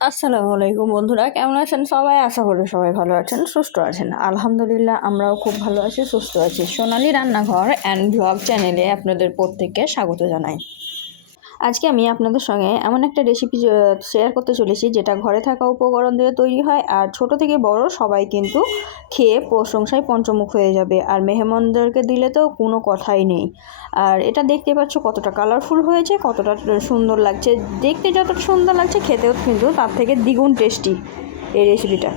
আসসালামু আলাইকুম বন্ধুরা, কেমন আছেন সবাই? আশা করি সবাই ভালো আছেন, সুস্থ আছেন। আলহামদুলিল্লাহ, আমরাও খুব ভালো আছি, সুস্থ আছি। সোনালী রান্নাঘর অ্যান্ড ব্লগ চ্যানেলে আপনাদের প্রত্যেককে স্বাগত জানাই। আজকে আমি আপনাদের সঙ্গে এমন একটা রেসিপি শেয়ার করতে চলেছি, যেটা ঘরে থাকা উপকরণ দিয়ে তৈরি হয়, আর ছোট থেকে বড় সবাই কিন্তু খেয়ে প্রশংসায় পঞ্চমুখ হয়ে যাবে। আর মেহমানদেরকে দিলে তো কোনো কথাই নেই। আর এটা দেখতে পাচ্ছ কতটা কালারফুল হয়েছে, কতটা সুন্দর লাগছে। দেখতে যতটা সুন্দর লাগছে, খেতেও কিন্তু তার থেকে দ্বিগুণ টেস্টি এই রেসিপিটা।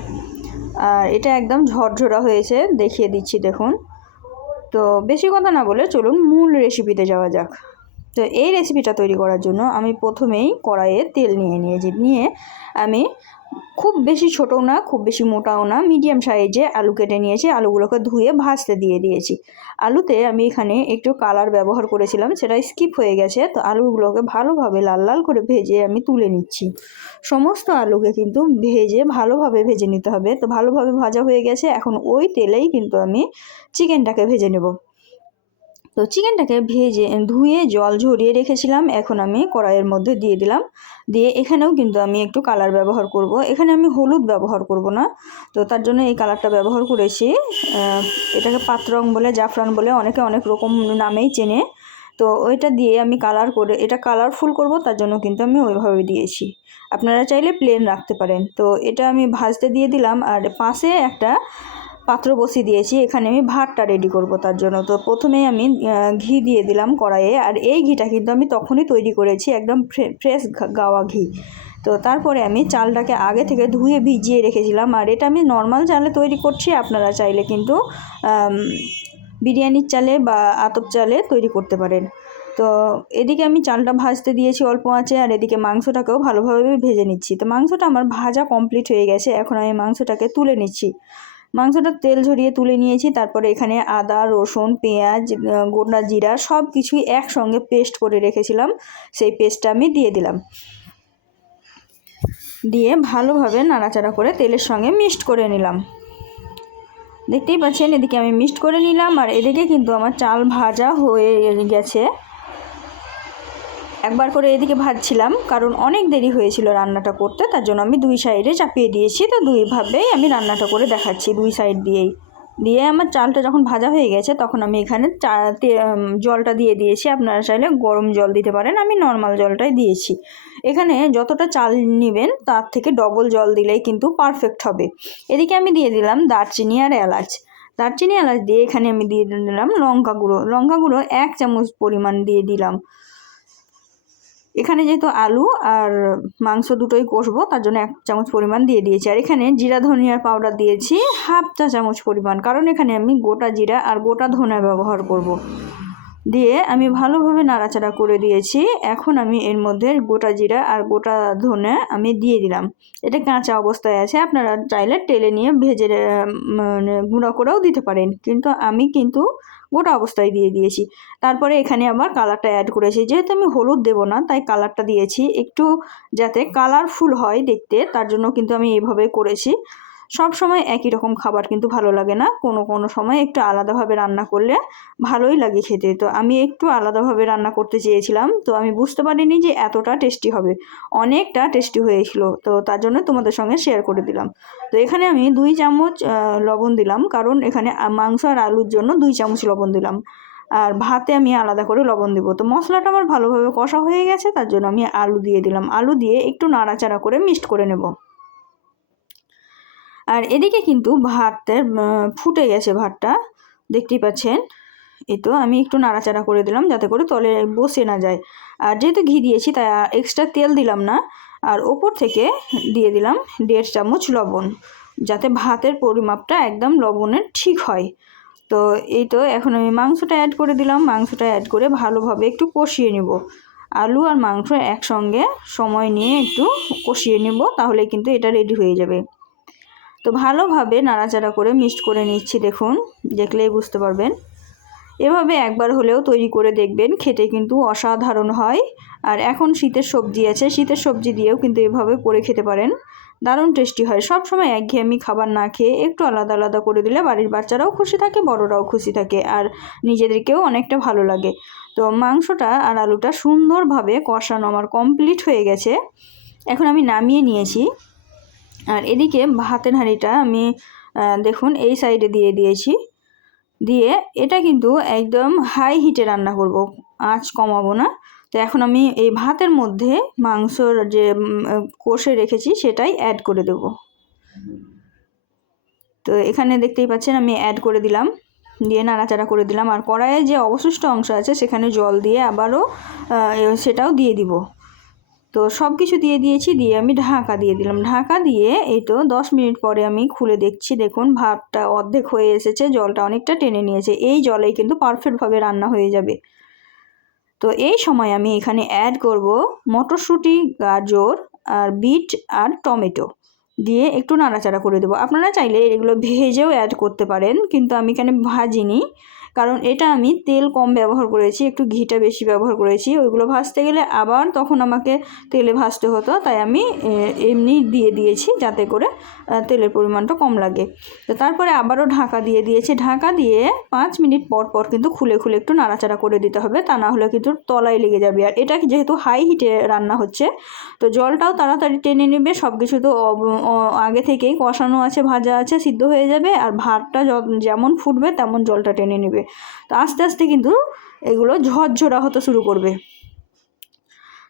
আর এটা একদম ঝরঝরা হয়েছে, দেখিয়ে দিচ্ছি দেখুন। তো বেশি কথা না বলে চলুন মূল রেসিপিতে যাওয়া যাক। তো এই রেসিপিটা তৈরি করার জন্য আমি প্রথমেই কড়াইয়ে তেল নিয়ে আমি খুব বেশি ছোটও না, খুব বেশি মোটাও না, মিডিয়াম সাইজে আলু কেটে নিয়েছি। আলুগুলোকে ধুয়ে ভাজতে দিয়ে দিয়েছি। আলুতে আমি এখানে একটু কালার ব্যবহার করেছিলাম, সেটা স্কিপ হয়ে গেছে। তো আলুগুলোকে ভালোভাবে লাল লাল করে ভেজে আমি তুলে নিচ্ছি। সমস্ত আলুকে কিন্তু ভালোভাবে ভেজে নিতে হবে। তো ভালোভাবে ভাজা হয়ে গেছে, এখন ওই তেলেই কিন্তু আমি চিকেনটাকে ভেজে নেব। তো চিকেনটাকে ধুয়ে জল ঝরিয়ে রেখেছিলাম, এখন আমি কড়াইয়ের মধ্যে দিয়ে দিলাম। দিয়ে এখানেও কিন্তু আমি একটু কালার ব্যবহার করব। এখানে আমি হলুদ ব্যবহার করব না, তো তার জন্য এই কালারটা ব্যবহার করেছি। এটাকে পাতরং বলে, জাফরান বলে, অনেকে অনেক রকম নামেই চেনে। তো ওইটা দিয়ে আমি এটা কালারফুল করব, তার জন্য কিন্তু আমি ওইভাবে দিয়েছি। আপনারা চাইলে প্লেন রাখতে পারেন। তো এটা আমি ভাজতে দিয়ে দিলাম, আর পাশে একটা পাত্র বসিয়ে দিয়েছি। এখানে আমি ভাতটা রেডি করব তার জন্য। তো প্রথমেই আমি ঘি দিয়ে দিলাম কড়াইয়ে। আর এই ঘিটা কিন্তু আমি তখনই তৈরি করেছি, একদম ফ্রেশ গাওয়া ঘি। তো তারপরে আমি চালটাকে আগে থেকে ধুয়ে ভিজিয়ে রেখেছিলাম। আর এটা আমি নর্মাল চালে তৈরি করছি, আপনারা চাইলে কিন্তু বিরিয়ানির চালে বা আতপ চালে তৈরি করতে পারেন। তো এদিকে আমি চালটা ভাজতে দিয়েছি অল্প আঁচে, আর এদিকে মাংসটাকেও ভালোভাবে ভেজে নিচ্ছি। তো মাংসটা আমার ভাজা কমপ্লিট হয়ে গেছে, এখন আমি মাংসটাকে তুলে নিচ্ছি। মাংসটা তেল ঝরিয়ে তুলে নিয়েছি। তারপরে এখানে আদা, রসুন, পেঁয়াজ, গোটা জিরা সব কিছুই একসঙ্গে পেস্ট করে রেখেছিলাম, সেই পেস্টটা আমি দিয়ে দিলাম। দিয়ে ভালোভাবে নাড়াচাড়া করে তেলের সঙ্গে মিক্সড করে নিলাম। দেখতেই পাচ্ছেন, এদিকে আমি মিক্সড করে নিলাম, আর এদিকে কিন্তু আমার চাল ভাজা হয়ে গেছে। একবার করে এদিকে ভাজছিলাম, কারণ অনেক দেরি হয়েছিল রান্নাটা করতে, তার জন্য আমি দুই সাইডে চাপিয়ে দিয়েছি। তো দুইভাবেই আমি রান্নাটা করে দেখাচ্ছি, দুই সাইড দিয়ে আমার চালটা যখন ভাজা হয়ে গেছে, তখন আমি এখানে জলটা দিয়ে দিয়েছি। আপনারা চাইলে গরম জল দিতে পারেন, আমি নর্মাল জলটাই দিয়েছি। এখানে যতটা চাল নেবেন তার থেকে ডবল জল দিলেই কিন্তু পারফেক্ট হবে। এদিকে আমি দিয়ে দিলাম দারচিনি আর এলাচ। দারচিনি এলাচ দিয়ে এখানে আমি দিয়ে দিলাম লঙ্কা গুঁড়ো 1 চামচ পরিমাণ দিয়ে দিলাম। এখানে যেহেতু আলু আর মাংস দুটোই কষবো, তার জন্য 1 চামচ পরিমাণ দিয়ে দিয়েছি। আর এখানে জিরা ধনিয়ার পাউডার দিয়েছি 1/2 চা চামচ পরিমাণ, কারণ এখানে আমি গোটা জিরা আর গোটা ধনিয়া ব্যবহার করব। দিয়ে আমি ভালোভাবে নাড়াচাড়া করে দিয়েছি। এখন আমি এর মধ্যে গোটা জিরা আর গোটা ধনে আমি দিয়ে দিলাম। এটা কাঁচা অবস্থায় আছে, আপনারা চাইলে টেলে নিয়ে ভেজে মানে গুঁড়া করেও দিতে পারেন, কিন্তু আমি গোটা অবস্থায় দিয়ে দিয়েছি। তারপরে এখানে আবার কালারটা অ্যাড করেছি, যেহেতু আমি হলুদ দেবো না, তাই কালারটা দিয়েছি একটু, যাতে কালারফুল হয় দেখতে, তার জন্য কিন্তু আমি এইভাবে করেছি। সব সময় একই রকম খাবার কিন্তু ভালো লাগে না, কোনো সময় একটু আলাদাভাবে রান্না করলে ভালোই লাগে খেতে। তো আমি একটু আলাদাভাবে রান্না করতে চেয়েছিলাম, তো আমি বুঝতে পারিনি যে এতটা টেস্টি হবে। অনেকটা টেস্টি হয়েছিল, তো তার জন্য তোমাদের সঙ্গে শেয়ার করে দিলাম। তো এখানে আমি 2 চামচ লবণ দিলাম, কারণ এখানে মাংস আর আলুর জন্য 2 চামচ লবণ দিলাম। আর ভাতে আমি আলাদা করে লবণ দেবো। তো মশলাটা আমার ভালোভাবে কষা হয়ে গেছে, তার জন্য আমি আলু দিয়ে দিলাম। আলু দিয়ে একটু নাড়াচাড়া করে মিক্সড করে নেব। আর এদিকে কিন্তু ফুটে গেছে ভাতটা, দেখতেই পাচ্ছেন। এই তো আমি একটু নাড়াচাড়া করে দিলাম, যাতে করে তলে বসে না যায়। আর যেহেতু ঘি দিয়েছি, তাই এক্সট্রা তেল দিলাম না। আর ওপর থেকে দিয়ে দিলাম 1.5 চামচ লবণ, যাতে ভাতের পরিমাপটা একদম লবণের ঠিক হয়। তো এই তো এখন আমি মাংসটা অ্যাড করে দিলাম। মাংসটা অ্যাড করে ভালোভাবে একটু কষিয়ে নেব। আলু আর মাংস একসঙ্গে সময় নিয়ে একটু কষিয়ে নেব, তাহলে কিন্তু এটা রেডি হয়ে যাবে। তো ভালোভাবে নাড়াচাড়া করে মিক্সড করে নিচ্ছি, দেখুন, দেখলেই বুঝতে পারবেন। এভাবে একবার হলেও তৈরি করে দেখবেন, খেতে কিন্তু অসাধারণ হয়। আর এখন শীতের সবজি আছে, শীতের সবজি দিয়েও কিন্তু এভাবে করে খেতে পারেন, দারুণ টেস্টি হয়। সব সময় একঘেয়েমি খাবার না খেয়ে একটু আলাদা আলাদা করে দিলে বাড়ির বাচ্চারাও খুশি থাকে, বড়রাও খুশি থাকে, আর নিজেদেরকেও অনেকটা ভালো লাগে। তো মাংসটা আর আলুটা সুন্দরভাবে কষানো আমার কমপ্লিট হয়ে গেছে। এখন আমি নামিয়ে নিয়েছি। আর এদিকে ভাতের হাঁড়িটা আমি দেখুন এই সাইডে দিয়ে দিয়েছি। দিয়ে এটা কিন্তু একদম হাই হিটে রান্না করব, আঁচ কমাবো না। তো এখন আমি এই ভাতের মধ্যে মাংসর যে কষে রেখেছি সেটাই অ্যাড করে দেব। তো এখানে দেখতেই পাচ্ছেন আমি অ্যাড করে দিলাম, দিয়ে নাড়াচাড়া করে দিলাম। আর কড়াইয়ে যে অবশিষ্ট অংশ আছে সেখানে জল দিয়ে আবারও সেটাও দিয়ে দিব। তো সব কিছু দিয়ে দিয়েছি, দিয়ে আমি ঢাকা দিয়ে দিলাম। ঢাকা দিয়ে এই তো 10 মিনিট পরে আমি খুলে দেখছি, দেখুন ভাতটা অর্ধেক হয়ে এসেছে, জলটা অনেকটা টেনে নিয়েছে। এই জলেই কিন্তু পারফেক্টভাবে রান্না হয়ে যাবে। তো এই সময় আমি এখানে অ্যাড করব মটরশুঁটি, গাজর আর বিট আর টমেটো দিয়ে একটু নাড়াচাড়া করে দেবো। আপনারা চাইলে এগুলো ভেজেও অ্যাড করতে পারেন, কিন্তু আমি এখানে ভাজিনি, কারণ এটা আমি তেল কম ব্যবহার করেছি, একটু ঘিটা বেশি ব্যবহার করেছি। ওইগুলো ভাজতে গেলে আবার তখন আমাকে তেলে ভাজতে হতো, তাই আমি এমনি দিয়ে দিয়েছি যাতে করে তেলের পরিমাণটা কম লাগে। তো তারপরে আবারও ঢাকা দিয়ে দিয়েছি। ঢাকা দিয়ে 5 মিনিট পর পর কিন্তু খুলে খুলে একটু নাড়াচাড়া করে দিতে হবে, তা না হলে কিন্তু তলায় লেগে যাবে। আর এটা যেহেতু হাই হিটে রান্না হচ্ছে, তো জলটাও তাড়াতাড়ি টেনে নেবে। সব কিছু তো আগে থেকেই কষানো আছে, ভাজা আছে, সিদ্ধ হয়ে যাবে। আর ভাতটা যেমন ফুটবে তেমন জলটা টেনে নেবে। তো আস্তে আস্তে কিন্তু এগুলো ঝরঝরা হতে শুরু করবে।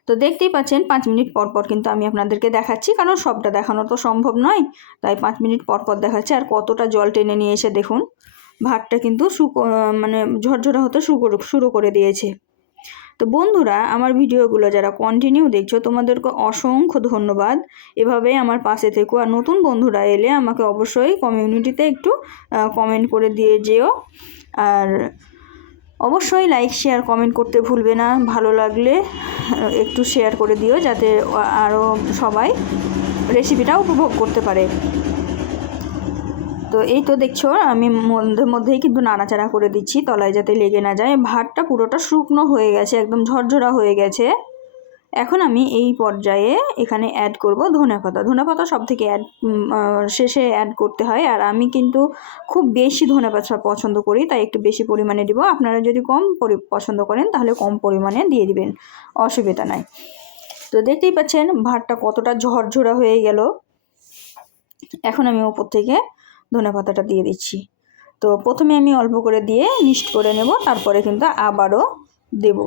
তো দেখতেই পাচ্ছেন 5 মিনিট পর পর কিন্তু আমি আপনাদেরকে দেখাচ্ছি, কারণ সবটা দেখানো তো সম্ভব নয়, তাই 5 মিনিট পর পর দেখাচ্ছি। আর কতটা জল টেনে নিয়ে এসে দেখুন ভাতটা কিন্তু মানে ঝরঝরা হতে শুরু করে দিয়েছে। তো বন্ধুরা, আমার ভিডিওগুলো যারা কন্টিনিউ দেখছো তোমাদেরকে অসংখ্য ধন্যবাদ। এভাবেই আমার পাশে থেকো। আর নতুন বন্ধুরা এলে আমাকে অবশ্যই কমিউনিটিতে একটু কমেন্ট করে দিয়ে যেও। আর অবশ্যই লাইক শেয়ার কমেন্ট করতে ভুলবে না। ভালো লাগলে একটু শেয়ার করে দিও, যাতে আরও সবাই রেসিপিটা উপভোগ করতে পারে। তো এই তো দেখছো আমি মধ্যেই কিন্তু নাড়াচাড়া করে দিচ্ছি, তলায় যাতে লেগে না যায়। ভাতটা পুরোটা শুকনো হয়ে গেছে, একদম ঝরঝরা হয়ে গেছে। এখন আমি এই পর্যায়ে এখানে অ্যাড করব ধনেপাতা। ধনেপাতা সব থেকে শেষে অ্যাড করতে হয়। আর আমি কিন্তু খুব বেশি ধনেপাতা পছন্দ করি, তাই একটু বেশি পরিমাণে দিব। আপনারা যদি কম পছন্দ করেন তাহলে কম পরিমাণে দিয়ে দিবেন, অসুবিধা নাই। তো দেখতেই পাচ্ছেন ভাতটা কতটা ঝরঝরা হয়ে গেল। এখন আমি ওপর থেকে ধনেপাতাটা দিয়ে দিচ্ছি। তো প্রথমে আমি অল্প করে দিয়ে মিক্সড করে নেব, তারপরে কিন্তু আবারও দেব।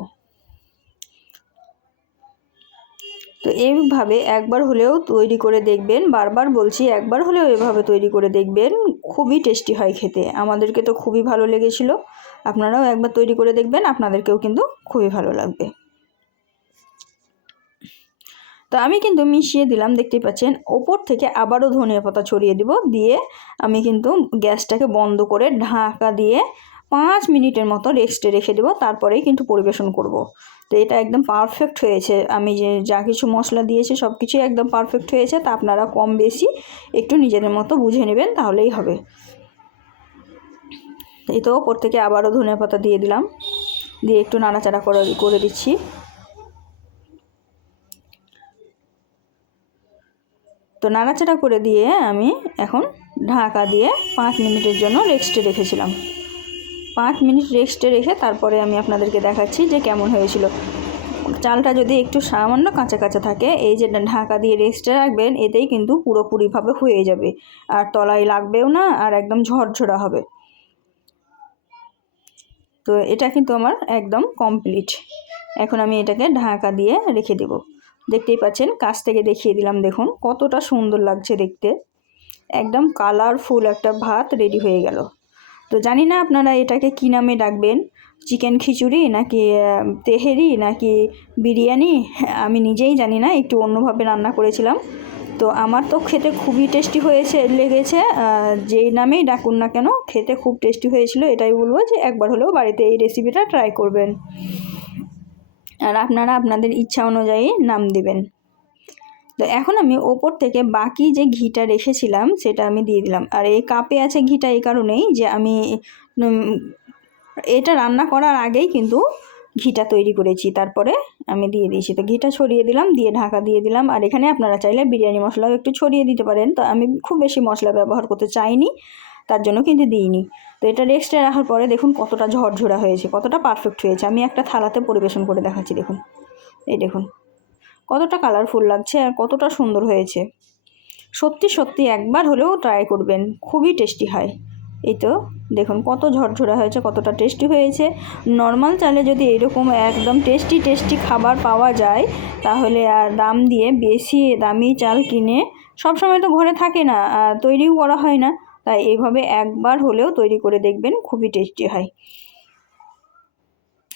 তো এইভাবে একবার হলেও তৈরি করে দেখবেন, বারবার বলছি একবার হলেও এভাবে তৈরি করে দেখবেন, খুবই টেস্টি হয় খেতে। আমাদেরকে তো খুবই ভালো লেগেছিল, আপনারাও একবার তৈরি করে দেখবেন, আপনাদেরকেও কিন্তু খুবই ভালো লাগবে। তো আমি কিন্তু মিশিয়ে দিলাম, দেখতেই পাচ্ছেন। ওপর থেকে আবারও ধনিয়া পাতা ছড়িয়ে দিব, দিয়ে আমি কিন্তু গ্যাসটাকে বন্ধ করে ঢাকা দিয়ে 5 মিনিটের মতো রেস্টে রেখে দেবো, তারপরেই কিন্তু পরিবেশন করব। তো এটা একদম পারফেক্ট হয়েছে। আমি যা কিছু মশলা দিয়েছি সব কিছুই একদম পারফেক্ট হয়েছে। তা আপনারা কম বেশি একটু নিজেদের মতো বুঝে নেবেন, তাহলেই হবে। এই তো ওপর থেকে আবারও ধনিয়া পাতা দিয়ে দিলাম, দিয়ে একটু নাড়াচাড়া করে দিচ্ছি। তো নাড়াচাড়া করে দিয়ে আমি এখন ঢাকা দিয়ে 5 মিনিটের জন্য রেস্টে রেখেছিলাম। 5 মিনিট রেস্টে রেখে তারপরে আমি আপনাদেরকে দেখাচ্ছি যে কেমন হয়েছিল। চালটা যদি একটু সামান্য কাঁচা কাঁচা থাকে, এই যে ঢাকা দিয়ে রেস্টে রাখবেন, এতেই কিন্তু পুরোপুরিভাবে হয়ে যাবে, আর তলায় লাগবেও না, আর একদম ঝরঝরা হবে। তো এটা কিন্তু আমার একদম কমপ্লিট। এখন আমি এটাকে ঢাকা দিয়ে রেখে দেব। দেখতেই পাচ্ছেন, কাছ থেকে দেখিয়ে দিলাম, দেখুন কতটা সুন্দর লাগছে দেখতে। একদম কালারফুল একটা ভাত রেডি হয়ে গেল। তো জানি না আপনারা এটাকে কী নামে ডাকবেন, চিকেন খিচুড়ি নাকি তেহেরি নাকি বিরিয়ানি, আমি নিজেই জানি না, একটু অন্যভাবে রান্না করেছিলাম। তো আমার তো খেতে খুবই টেস্টি লেগেছে। যেই নামেই ডাকুন না কেন, খেতে খুব টেস্টি হয়েছিল। এটাই বলবো যে একবার হলেও বাড়িতে এই রেসিপিটা ট্রাই করবেন, আর আপনারা আপনাদের ইচ্ছা অনুযায়ী নাম দিবেন। তো এখন আমি ওপর থেকে বাকি যে ঘিটা রেখেছিলাম সেটা আমি দিয়ে দিলাম। আর এই কাপে আছে ঘিটা এই কারণেই যে আমি এটা রান্না করার আগেই কিন্তু ঘিটা তৈরি করেছি, তারপরে আমি দিয়ে দিয়েছি। তো ঘিটা ছড়িয়ে দিলাম, দিয়ে ঢাকা দিয়ে দিলাম। আর এখানে আপনারা চাইলে বিরিয়ানি মশলাও একটু ছড়িয়ে দিতে পারেন, তো আমি খুব বেশি মশলা ব্যবহার করতে চাইনি, তার জন্য কিন্তু দিইনি। তো এটা রেস্টে রাখার পরে দেখুন কতটা ঝরঝরা হয়েছে, কতটা পারফেক্ট হয়েছে। আমি একটা থালাতে পরিবেশন করে দেখাচ্ছি, দেখুন, এই দেখুন কতটা কালারফুল লাগছে আর কতটা সুন্দর হয়েছে। সত্যি সত্যি একবার হলেও ট্রাই করবেন, খুবই টেস্টি হয়। এই তো দেখুন কত ঝরঝরা হয়েছে, কতটা টেস্টি হয়েছে। নর্মাল চালে যদি এরকম একদম টেস্টি টেস্টি খাবার পাওয়া যায় তাহলে আর দাম দিয়ে বেশি দামি চাল কিনে সবসময় তো ঘরে থাকে না, তৈরিও করা হয় না, তাই এইভাবে একবার হলেও তৈরি করে দেখবেন, খুবই টেস্টি হয়।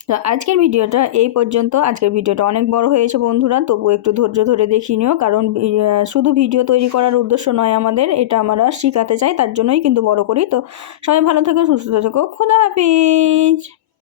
তো আজকের ভিডিওটা এই পর্যন্ত। আজকের ভিডিওটা অনেক বড় হয়েছে বন্ধুরা, তবু একটু ধৈর্য ধরে দেখিয়ে নিও, কারণ শুধু ভিডিও তৈরি করার উদ্দেশ্য নয় আমাদের, এটা আমরা শেখাতে চাই, তার জন্যই কিন্তু বড় করি। তো সবাই ভালো থেকো, সুস্থ থেকো, খোদা হাফিজ।